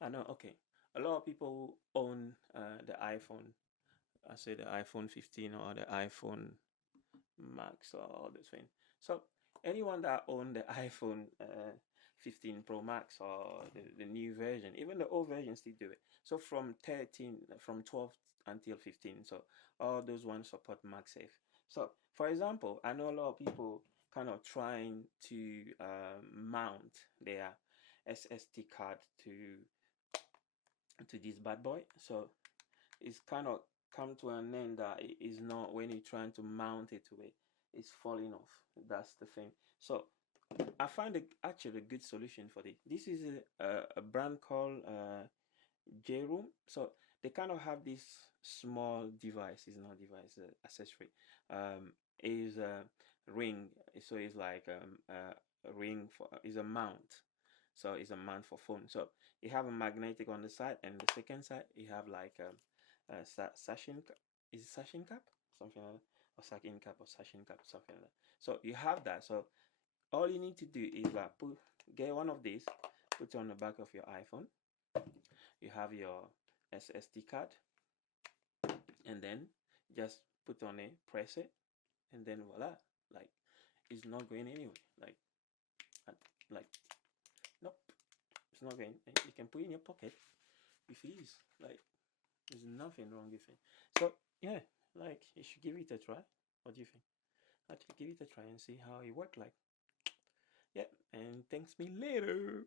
I know. Okay, a lot of people own the iPhone. I say the iPhone 15 or the iPhone Max or all this thing. So anyone that own the iPhone 15 Pro Max or the new version, even the old version still do it. So from 13, from 12 until 15, so all those ones support MagSafe. So for example, I know a lot of people kind of trying to mount their SSD card to this bad boy. So it's kind of come to an end that it is not when you're trying to mount it to it, it's falling off. That's the thing. So I find actually a good solution for this. This is a brand called J-Room. So they kind of have this small device. It's not device, accessory. Is a ring. So it's like a ring for is a mount. So it's a mount for phone. So you have a magnetic on the side, and the second side you have like sashin is it sashin cap, something like that, or sacking cap or sashin cap, something like that. So you have that. So all you need to do is like get one of these, put it on the back of your iPhone. You have your SSD card, and then just put on it, press it, and then voila, like it's not going anywhere. Uh, like nope, it's not going. You can put it in your pocket with ease. Like there's nothing wrong with it. So yeah, like you should give it a try. What do you think? Actually, give it a try and see how it works. Like yeah, and thanks me later.